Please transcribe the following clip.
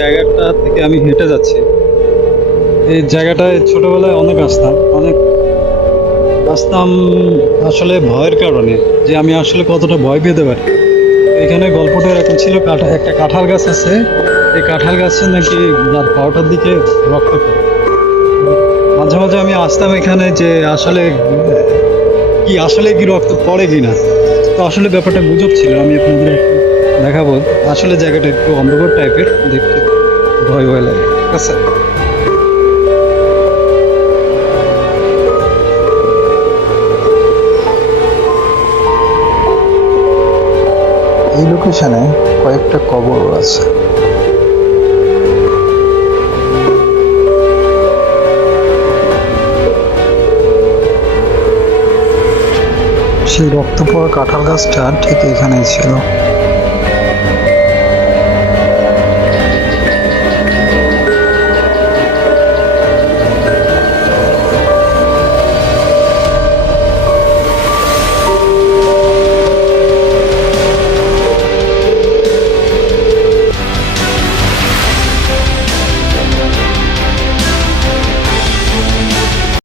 জায়গাটা থেকে আমি হেঁটে যাচ্ছি। এই জায়গাটায় ছোটবেলায় অনেক আসতাম আসলে ভয়ের কারণে, যে আমি আসলে কতটা ভয় পেতে পারি। এখানে গল্পটা এরকম ছিল, একটা কাঁঠাল গাছ আছে। এই কাঁঠাল গাছে নাকি রাত 12টার দিকে রক্ত পড়ে। মাঝে মাঝে আমি আসতাম এখানে, যে আসলে আসলে কি রক্ত পড়ে কিনা। তো আসলে ব্যাপারটা গুজব ছিল, আমি আপনাদের একটু দেখাবো। আসলে জায়গাটা একটু অন্ধকার টাইপের, দেখতে ভয় ভয় লাগে, ঠিক আছে। এই লোকেশনে কয়েকটা কবর আছে। সেই রক্ত পড়া কাঁঠাল গাছটা ঠিক এখানেই ছিল।